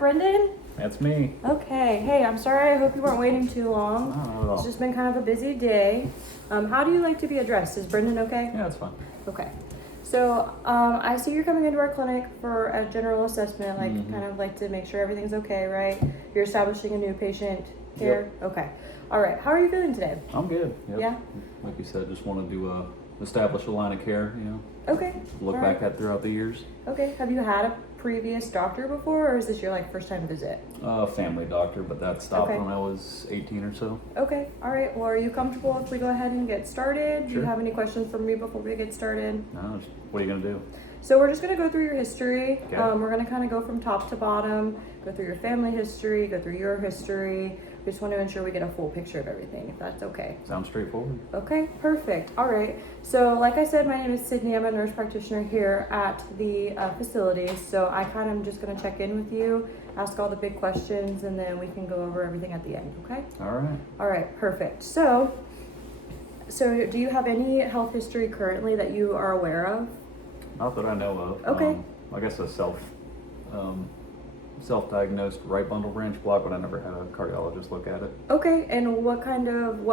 Brendan? That's me. Okay. Hey, I'm sorry. I hope you weren't waiting too long. No, not at all. It's just been kind of a busy day. How do you like to be addressed? Is Brendan okay? Yeah, that's fine. Okay. So, I see you're coming into our clinic for a general assessment, like kind of like to make sure everything's okay, right? You're establishing a new patient here? Yep. Okay. All right. How are you feeling today? I'm good. Yep. Yeah? Like you said, just want to do establish a line of care, Okay. look All back right. at throughout the years. Okay. Have you had a previous doctor before, or is this your first time visit? Family doctor, but that stopped Okay. when I was 18 or so. Okay, all right. Well, are you comfortable if we go ahead and get started? Do you Sure. have any questions for me before we get started? No, what are you gonna do? So we're just gonna go through your history. Okay. We're gonna kind of go from top to bottom, go through your family history, go through your history. We just want to ensure we get a full picture of everything, if that's okay. Sounds straightforward. Okay, perfect. All right. So, like I said, my name is Sydney. I'm a nurse practitioner here at the facility. So I kind of am just going to check in with you, ask all the big questions, and then we can go over everything at the end. Okay? All right. All right. Perfect. So do you have any health history currently that you are aware of? Not that I know of. Okay. I guess a self-diagnosed right bundle branch block, but I never had a cardiologist look at it. Okay. And what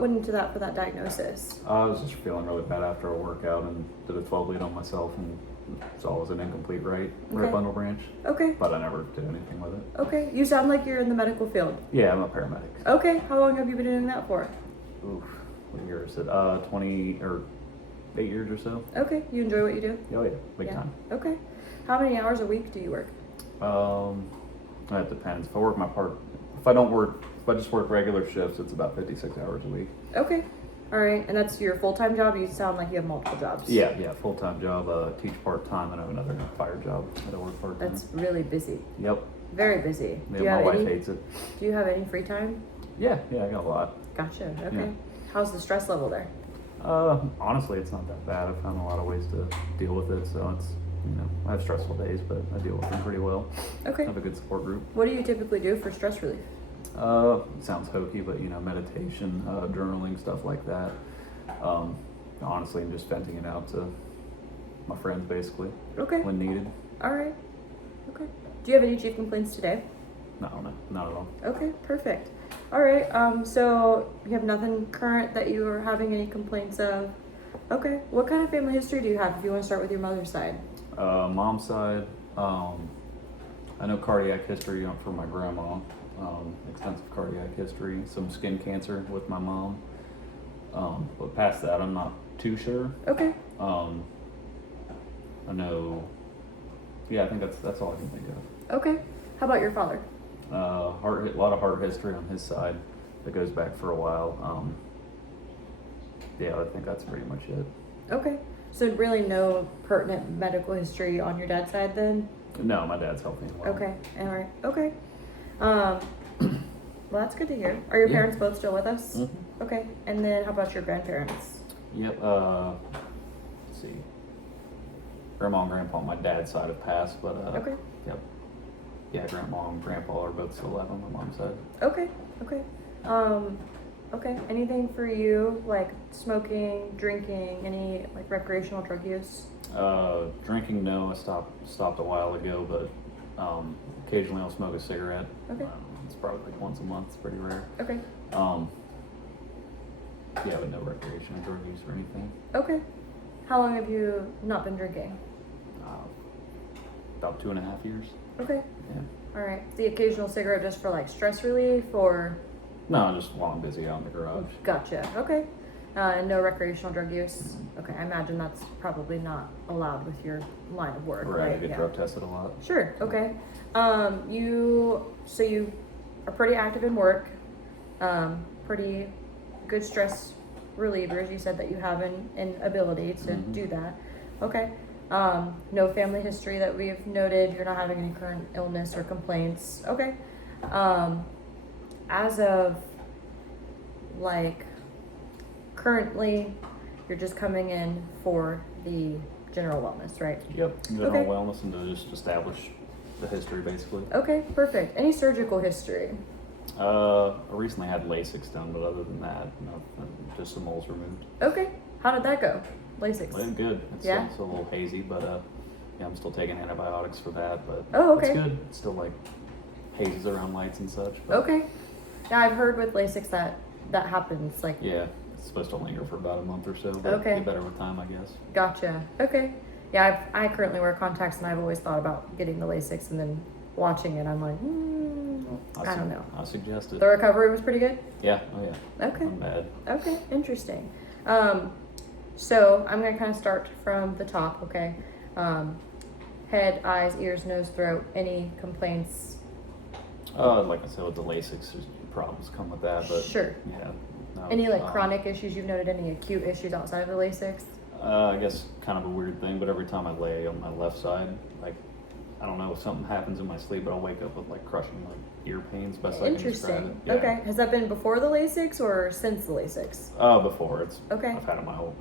went into that for that diagnosis? I was just feeling really bad after a workout and did a 12 lead on myself and saw it was an incomplete right Okay. bundle branch, Okay. but I never did anything with it. Okay. You sound like you're in the medical field. Yeah, I'm a paramedic. Okay. How long have you been doing that for? Oof, what year is it? 20 or 8 years or so. Okay. You enjoy what you do? Oh yeah, big Yeah. time. Okay. How many hours a week do you work? That depends. If I just work regular shifts, it's about 56 hours a week. Okay. All right. And that's your full-time job? You sound like you have multiple jobs. Yeah, full-time job, teach part-time, and I have another fire job that I work part-time. That's really busy. Yep. Very busy. Yeah, my wife hates it. Do you have any free time? Yeah, I got a lot. Gotcha. Okay. Yeah. How's the stress level there? Honestly, it's not that bad. I've found a lot of ways to deal with it, so it's, I have stressful days, but I deal with them pretty well. Okay. I have a good support group. What do you typically do for stress relief? Sounds hokey, but meditation, journaling, stuff like that. Honestly, I'm just venting it out to my friends, basically, Okay. when needed. All right. Okay. Do you have any chief complaints today? No, not at all. Okay. Perfect. All right. So you have nothing current that you are having any complaints of? Okay. What kind of family history do you have if you want to start with your mother's side? Mom's side, I know cardiac history from my grandma, extensive cardiac history, some skin cancer with my mom. But past that, I'm not too sure. Okay. I know, I think that's all I can think of. Okay. How about your father? A lot of heart history on his side that goes back for a while. I think that's pretty much it. Okay. So really no pertinent medical history on your dad's side then? No, my dad's healthy and well. Okay. All right. Okay. Well, that's good to hear. Are your Yeah. parents both still with us? Mm-hmm. Okay. And then how about your grandparents? Yep. Let's see. Grandma and grandpa on my dad's side have passed, but Okay. Yep. Yeah, grandma and grandpa are both still alive on my mom's side. Okay. Okay. Okay. Anything for you, like smoking, drinking, any recreational drug use? Drinking, no. I stopped a while ago, but occasionally I'll smoke a cigarette. Okay. It's probably like once a month. It's pretty rare. Okay. But no recreational drug use or anything. Okay. How long have you not been drinking? About 2.5 years. Okay. Yeah. All right. The occasional cigarette just for stress relief or? No, just while I'm busy out in the garage. Gotcha. Okay. And no recreational drug use? Okay. I imagine that's probably not allowed with your line of work, right? I get drug tested a lot. Sure. Okay. You are pretty active in work. Pretty good stress relievers. You said that you have an ability to do that. Okay. No family history that we've noted. You're not having any current illness or complaints. Okay. As of currently, you're just coming in for the general wellness, right? Yep. General Okay. wellness and to just establish the history, basically. Okay, perfect. Any surgical history? I recently had LASIK done, but other than that, no, just some moles removed. Okay. How did that go? LASIK. Well, good. It's Yeah? still a little hazy, but I'm still taking antibiotics for that. But Oh, okay. it's good. It's still hazes around lights and such. But Okay. Yeah, I've heard with LASIK that happens. Like, yeah, it's supposed to linger for about a month or so, but Okay. get better with time, I guess. gotcha. Okay. Yeah, I currently wear contacts, and I've always thought about getting the LASIKs, and then watching it, I'm like, I don't know. I suggest it. The recovery was pretty good? Yeah, oh yeah. Okay. Not bad. Okay, interesting. So I'm gonna kind of start from the top, okay? Head, eyes, ears, nose, throat, any complaints? Like I said, with the LASIKs, there's problems come with that, but Sure. yeah. No, Any like chronic issues you've noted, any acute issues outside of the LASIKs? I guess kind of a weird thing, but every time I lay on my left side, like, I don't know if something happens in my sleep, but I'll wake up with like crushing like ear pains. Best I can describe it. Interesting. Yeah. Okay. Has that been before the LASIKs or since the LASIKs? Before it's. Okay. I've had it my whole,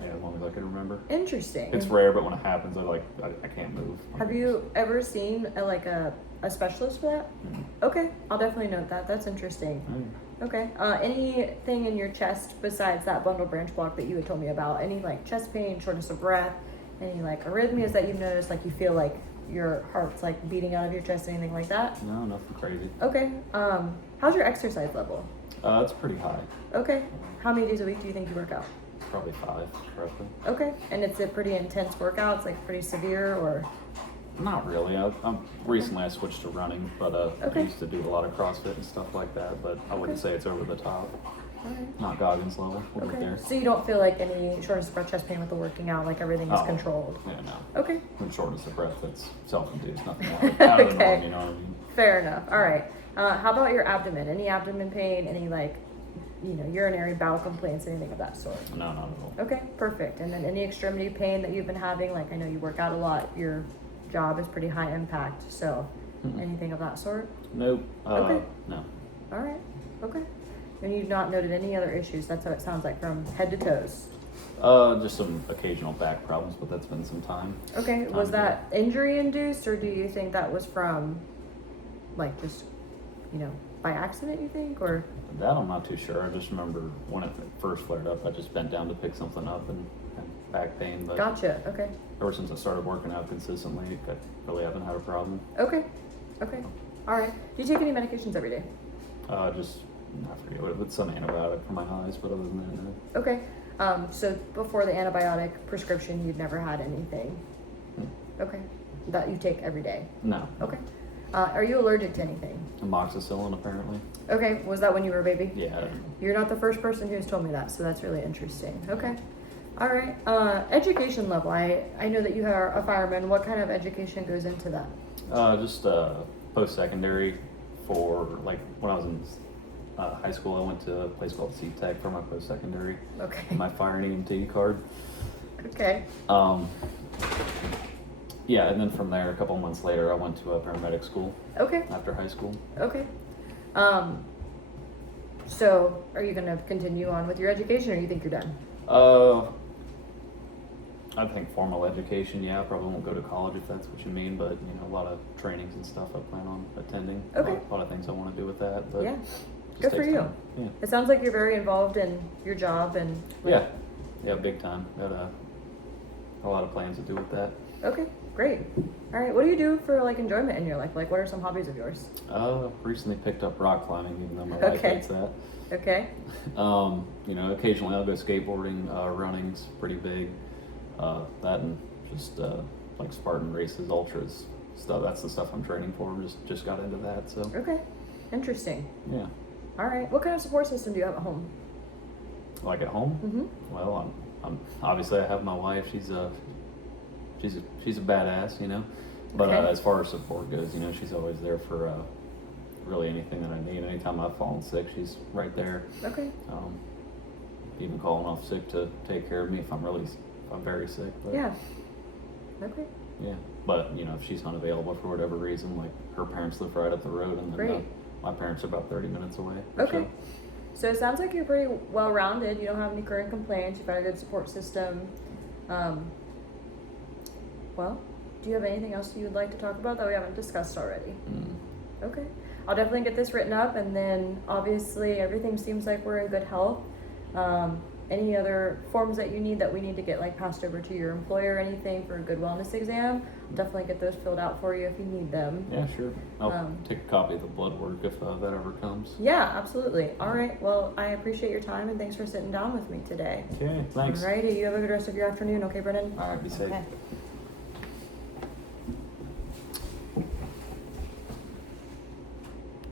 as long as I can remember. Interesting. It's rare, but when it happens, I can't move. Have you ever seen a specialist for that? Mhm. Okay, I'll definitely note that. That's interesting. Okay. Anything in your chest besides that bundle branch block that you had told me about? Any like chest pain, shortness of breath, any like arrhythmias that you've noticed, like you feel like your heart's like beating out of your chest, anything like that? No, nothing crazy. Okay. How's your exercise level? It's pretty high. Okay. How many days a week do you think you work out? Probably 5, roughly. Okay. And it's a pretty intense workout? It's like pretty severe or? Not really. Recently I switched to running, but I Okay. used to do a lot of CrossFit and stuff like that. But I wouldn't Okay. say it's over the top. Alright. Not Goggins level. We'll get Okay. there. So you don't feel like any shortness of breath, chest pain with the working out, like everything is Oh. controlled? Yeah, no. Okay. When shortness of breath, that's self-induced. Nothing out of the Okay. norm, you know what I mean? Fair enough. All right. How about your abdomen? Any abdomen pain? Any like, urinary bowel complaints? Anything of that sort? No, not at all. Okay, perfect. And then any extremity pain that you've been having? Like I know you work out a lot. Your job is pretty high impact. So anything of that sort? Nope. Okay. No. All right. Okay. And you've not noted any other issues? That's how it sounds like from head to toes. Just some occasional back problems, but that's been some time. Okay. Was that injury induced, or do you think that was from, like, just, by accident? You think, or? That I'm not too sure. I just remember when it first flared up, I just bent down to pick something up and had back pain. But Gotcha. Okay. ever since I started working out consistently, I really haven't had a problem. Okay. Okay. All right. Do you take any medications every day? Just I forget what it's some antibiotic for my eyes, but other than that, no. Okay. So before the antibiotic prescription, you've never had anything? Okay. That you take every day? No. Okay. Are you allergic to anything? Amoxicillin, apparently. Okay. Was that when you were a baby? Yeah. You're not the first person who's told me that, so that's really interesting. Okay. All right. Education level. I know that you are a fireman. What kind of education goes into that? Just post-secondary for, like, when I was in high school, I went to a place called C-Tech for my post-secondary. Okay. My fire and EMT card. Okay. Yeah, and then from there, a couple months later, I went to a paramedic school Okay. after high school. Okay. So are you going to continue on with your education, or you think you're done? I think formal education, yeah, I probably won't go to college if that's what you mean, but, a lot of trainings and stuff I plan on attending. Okay. A lot of things I want to do with that, but Yeah. it just Good for takes you. time. Yeah. It sounds like you're very involved in your job and. Yeah. Yeah, big time. Got a lot of plans to do with that. Okay, great. All right, what do you do for like enjoyment in your life? Like, what are some hobbies of yours? Recently picked up rock climbing, even though my wife Okay. hates that. Okay. Occasionally I'll go skateboarding, running's pretty big. That and just like Spartan races, ultras stuff. That's the stuff I'm training for. Just got into that, so Okay. Interesting. yeah. All right. What kind of support system do you have at home? Like at home? Mm-hmm. Well, I'm obviously I have my wife. She's a badass, But Okay. as far as support goes, she's always there for really anything that I need. Anytime I've fallen sick, she's right there. Okay. Even calling off sick to take care of me if I'm very sick. But, Yeah. Okay. Yeah. But if she's not available for whatever reason, like her parents live right up the road, and then Great. my parents are about 30 minutes away. or Okay. so. So it sounds like you're pretty well-rounded. You don't have any current complaints. You've got a good support system. Well, do you have anything else you would like to talk about that we haven't discussed already? Okay. I'll definitely get this written up, and then obviously everything seems like we're in good health. any other forms that you need that we need to get like passed over to your employer or anything for a good wellness exam, definitely get those filled out for you if you need them. Yeah, sure. I'll take a copy of the blood work if that ever comes. Yeah, absolutely. All right. Well, I appreciate your time and thanks for sitting down with me today. Okay, thanks. Alrighty. You have a good rest of your afternoon. Okay, Brennan? All right, be safe. Okay.